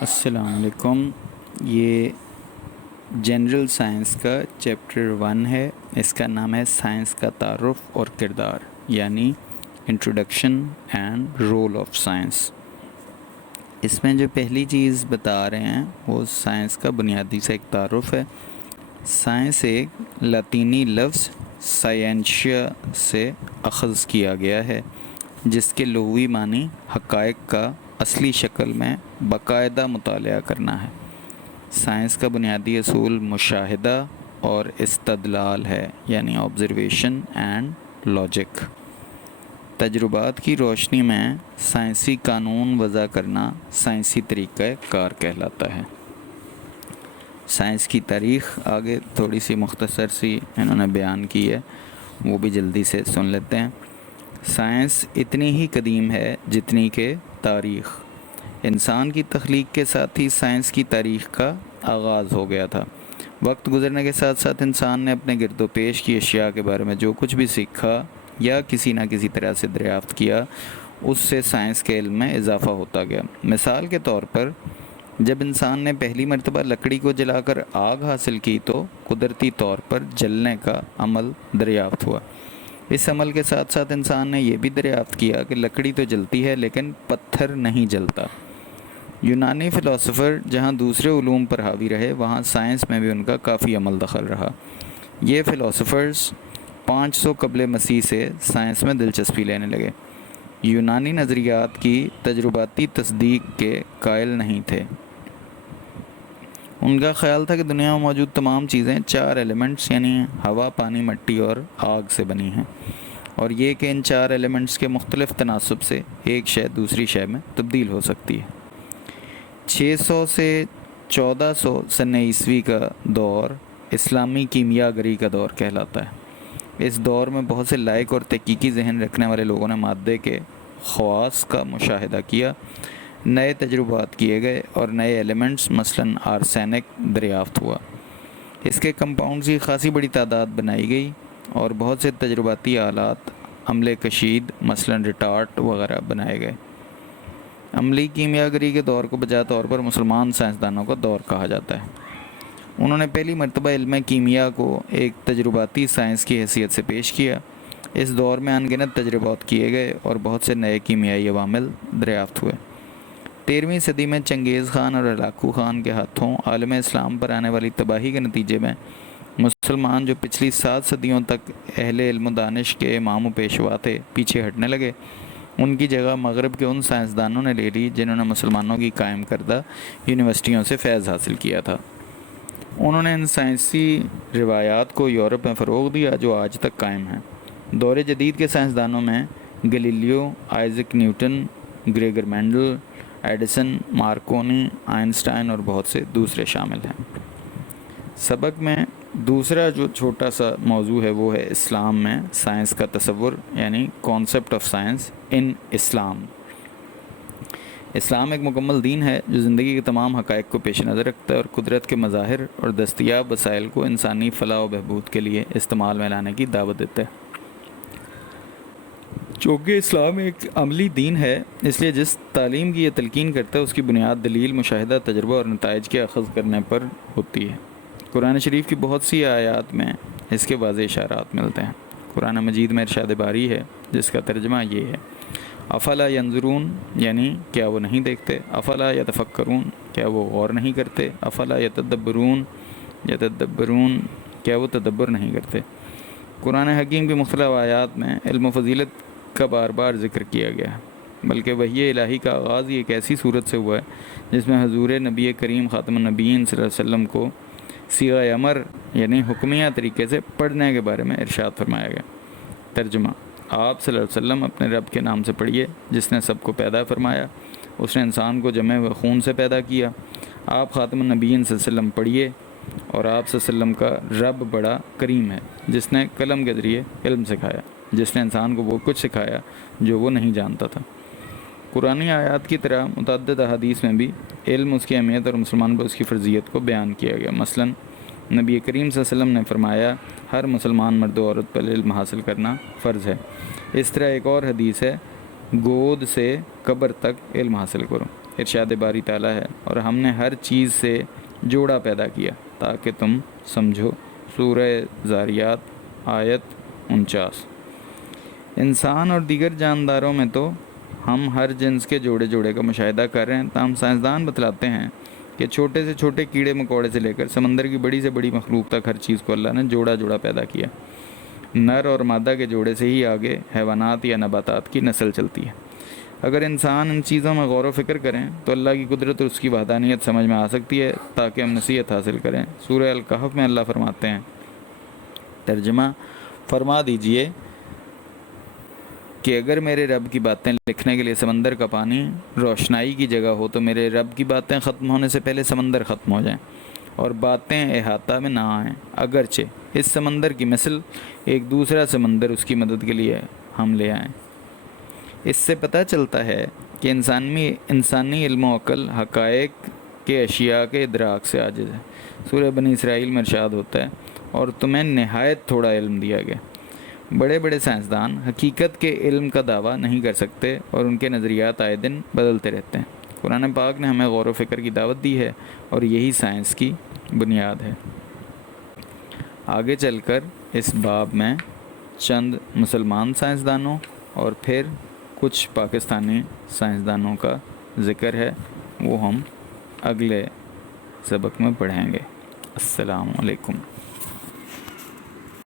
السلام علیکم. یہ جنرل سائنس کا چیپٹر 1 ہے. اس کا نام ہے سائنس کا تعارف اور کردار، یعنی introduction and role of science. اس میں جو پہلی چیز بتا رہے ہیں وہ سائنس کا بنیادی سے ایک تعارف ہے. سائنس ایک لاطینی لفظ سائنشیا سے اخذ کیا گیا ہے، جس کے لغوی معنی حقائق کا اصلی شکل میں باقاعدہ مطالعہ کرنا ہے. سائنس کا بنیادی اصول مشاہدہ اور استدلال ہے، یعنی آبزرویشن اینڈ لاجک. تجربات کی روشنی میں سائنسی قانون وضع کرنا سائنسی طریقہ کار کہلاتا ہے. سائنس کی تاریخ آگے تھوڑی سی مختصر سی انہوں نے بیان کی ہے، وہ بھی جلدی سے سن لیتے ہیں. سائنس اتنی ہی قدیم ہے جتنی کہ تاریخ. انسان کی تخلیق کے ساتھ ہی سائنس کی تاریخ کا آغاز ہو گیا تھا. وقت گزرنے کے ساتھ ساتھ انسان نے اپنے گرد و پیش کی اشیاء کے بارے میں جو کچھ بھی سیکھا یا کسی نہ کسی طرح سے دریافت کیا، اس سے سائنس کے علم میں اضافہ ہوتا گیا. مثال کے طور پر جب انسان نے پہلی مرتبہ لکڑی کو جلا کر آگ حاصل کی تو قدرتی طور پر جلنے کا عمل دریافت ہوا. اس عمل کے ساتھ ساتھ انسان نے یہ بھی دریافت کیا کہ لکڑی تو جلتی ہے لیکن پتھر نہیں جلتا. یونانی فلاسفر جہاں دوسرے علوم پر حاوی رہے، وہاں سائنس میں بھی ان کا کافی عمل دخل رہا. یہ فلاسفرز 500 قبل مسیح سے سائنس میں دلچسپی لینے لگے. یونانی نظریات کی تجرباتی تصدیق کے قائل نہیں تھے. ان کا خیال تھا کہ دنیا میں موجود تمام چیزیں 4 ایلیمنٹس یعنی ہوا، پانی، مٹی اور آگ سے بنی ہیں، اور یہ کہ ان 4 ایلیمنٹس کے مختلف تناسب سے ایک شے دوسری شے میں تبدیل ہو سکتی ہے. 600 سے 1400 سن عیسوی کا دور اسلامی کیمیا گری کا دور کہلاتا ہے. اس دور میں بہت سے لائق اور تحقیقی ذہن رکھنے والے لوگوں نے مادے کے خواص کا مشاہدہ کیا، نئے تجربات کیے گئے اور نئے ایلیمنٹس مثلاً آرسینک دریافت ہوا. اس کے کمپاؤنڈز کی خاصی بڑی تعداد بنائی گئی اور بہت سے تجرباتی آلات عملے کشید مثلاً ریٹارٹ وغیرہ بنائے گئے. عملی کیمیا گری کے دور کو بجا طور پر مسلمان سائنسدانوں کا دور کہا جاتا ہے. انہوں نے پہلی مرتبہ علم کیمیا کو ایک تجرباتی سائنس کی حیثیت سے پیش کیا. اس دور میں ان گنت تجربات کیے گئے اور بہت سے نئے کیمیائی عوامل دریافت ہوئے. 13ویں صدی میں چنگیز خان اور ہلاکو خان کے ہاتھوں عالم اسلام پر آنے والی تباہی کے نتیجے میں مسلمان جو پچھلی 7 صدیوں تک اہل علم و دانش کے امام و پیشوا تھے، پیچھے ہٹنے لگے. ان کی جگہ مغرب کے ان سائنسدانوں نے لے لی جنہوں نے مسلمانوں کی قائم کردہ یونیورسٹیوں سے فیض حاصل کیا تھا. انہوں نے ان سائنسی روایات کو یورپ میں فروغ دیا جو آج تک قائم ہیں. دور جدید کے سائنسدانوں میں Galileo, Isaac Newton, Gregor Mendel, Edison, Marconi, Einstein اور بہت سے دوسرے شامل ہیں. سبق میں دوسرا جو چھوٹا سا موضوع ہے وہ ہے اسلام میں سائنس کا تصور، یعنی کانسیپٹ آف سائنس ان اسلام. اسلام ایک مکمل دین ہے جو زندگی کے تمام حقائق کو پیش نظر رکھتا ہے اور قدرت کے مظاہر اور دستیاب وسائل کو انسانی فلاح و بہبود کے لیے استعمال میں لانے کی دعوت دیتا ہے. چونکہ اسلام ایک عملی دین ہے، اس لیے جس تعلیم کی یہ تلقین کرتا ہے اس کی بنیاد دلیل، مشاہدہ، تجربہ اور نتائج کے اخذ کرنے پر ہوتی ہے. قرآن شریف کی بہت سی آیات میں اس کے واضح اشارات ملتے ہیں. قرآن مجید میں ارشاد باری ہے جس کا ترجمہ یہ ہے: افلا ینظرون، یعنی کیا وہ نہیں دیکھتے، افلا یتفکرون، کیا وہ غور نہیں کرتے، افلا یتدبرون، کیا وہ تدبر نہیں کرتے. قرآن حکیم کی مختلف آیات میں علم و فضیلت کا بار بار ذکر کیا گیا ہے، بلکہ وحی الہی کا آغاز ایک ایسی صورت سے ہوا ہے جس میں حضور نبی کریم خاتم النبیین صلی اللہ علیہ وسلم کو صیغہ امر یعنی حکمیہ طریقے سے پڑھنے کے بارے میں ارشاد فرمایا گیا. ترجمہ: آپ صلی اللہ علیہ وسلم اپنے رب کے نام سے پڑھیے جس نے سب کو پیدا فرمایا. اس نے انسان کو جمع و خون سے پیدا کیا. آپ خاتم النبیین صلی اللہ علیہ وسلم پڑھیے، اور آپ صلی اللہ علیہ وسلم کا رب بڑا کریم ہے جس نے قلم کے ذریعے علم سکھایا، جس نے انسان کو وہ کچھ سکھایا جو وہ نہیں جانتا تھا. قرآنی آیات کی طرح متعدد احادیث میں بھی علم، اس کی اہمیت اور مسلمان پر اس کی فرضیت کو بیان کیا گیا. مثلاً نبی کریم صلی اللہ علیہ وسلم نے فرمایا ہر مسلمان مرد و عورت پر علم حاصل کرنا فرض ہے. اس طرح ایک اور حدیث ہے: گود سے قبر تک علم حاصل کرو. ارشاد باری تعالیٰ ہے، اور ہم نے ہر چیز سے جوڑا پیدا کیا تاکہ تم سمجھو۔ سورہ زاریات آیت 49۔ انسان اور دیگر جانداروں میں تو ہم ہر جنس کے جوڑے جوڑے کا مشاہدہ کر رہے ہیں، تاہم سائنسدان بتلاتے ہیں کہ چھوٹے سے چھوٹے کیڑے مکوڑے سے لے کر سمندر کی بڑی سے بڑی مخلوق تک ہر چیز کو اللہ نے جوڑا جوڑا پیدا کیا۔ نر اور مادہ کے جوڑے سے ہی آگے حیوانات یا نباتات کی نسل چلتی ہے۔ اگر انسان ان چیزوں میں غور و فکر کریں تو اللہ کی قدرت اور اس کی وحدانیت سمجھ میں آ سکتی ہے، تاکہ ہم نصیحت حاصل کریں۔ سورہ الکہف میں اللہ فرماتے ہیں، ترجمہ: فرما دیجئے کہ اگر میرے رب کی باتیں لکھنے کے لیے سمندر کا پانی روشنائی کی جگہ ہو تو میرے رب کی باتیں ختم ہونے سے پہلے سمندر ختم ہو جائیں اور باتیں احاطہ میں نہ آئیں، اگرچہ اس سمندر کی مثل ایک دوسرا سمندر اس کی مدد کے لیے ہم لے آئیں۔ اس سے پتہ چلتا ہے کہ انسانی علم و عقل حقائق کے اشیاء کے ادراک سے عاجز ہے۔ سورہ بنی اسرائیل میں ارشاد ہوتا ہے، اور تمہیں نہایت تھوڑا علم دیا گیا۔ بڑے بڑے سائنسدان حقیقت کے علم کا دعویٰ نہیں کر سکتے اور ان کے نظریات آئے دن بدلتے رہتے ہیں۔ قرآن پاک نے ہمیں غور و فکر کی دعوت دی ہے اور یہی سائنس کی بنیاد ہے۔ آگے چل کر اس باب میں چند مسلمان سائنسدانوں اور پھر کچھ پاکستانی سائنسدانوں کا ذکر ہے، وہ ہم اگلے سبق میں پڑھیں گے۔ السلام علیکم۔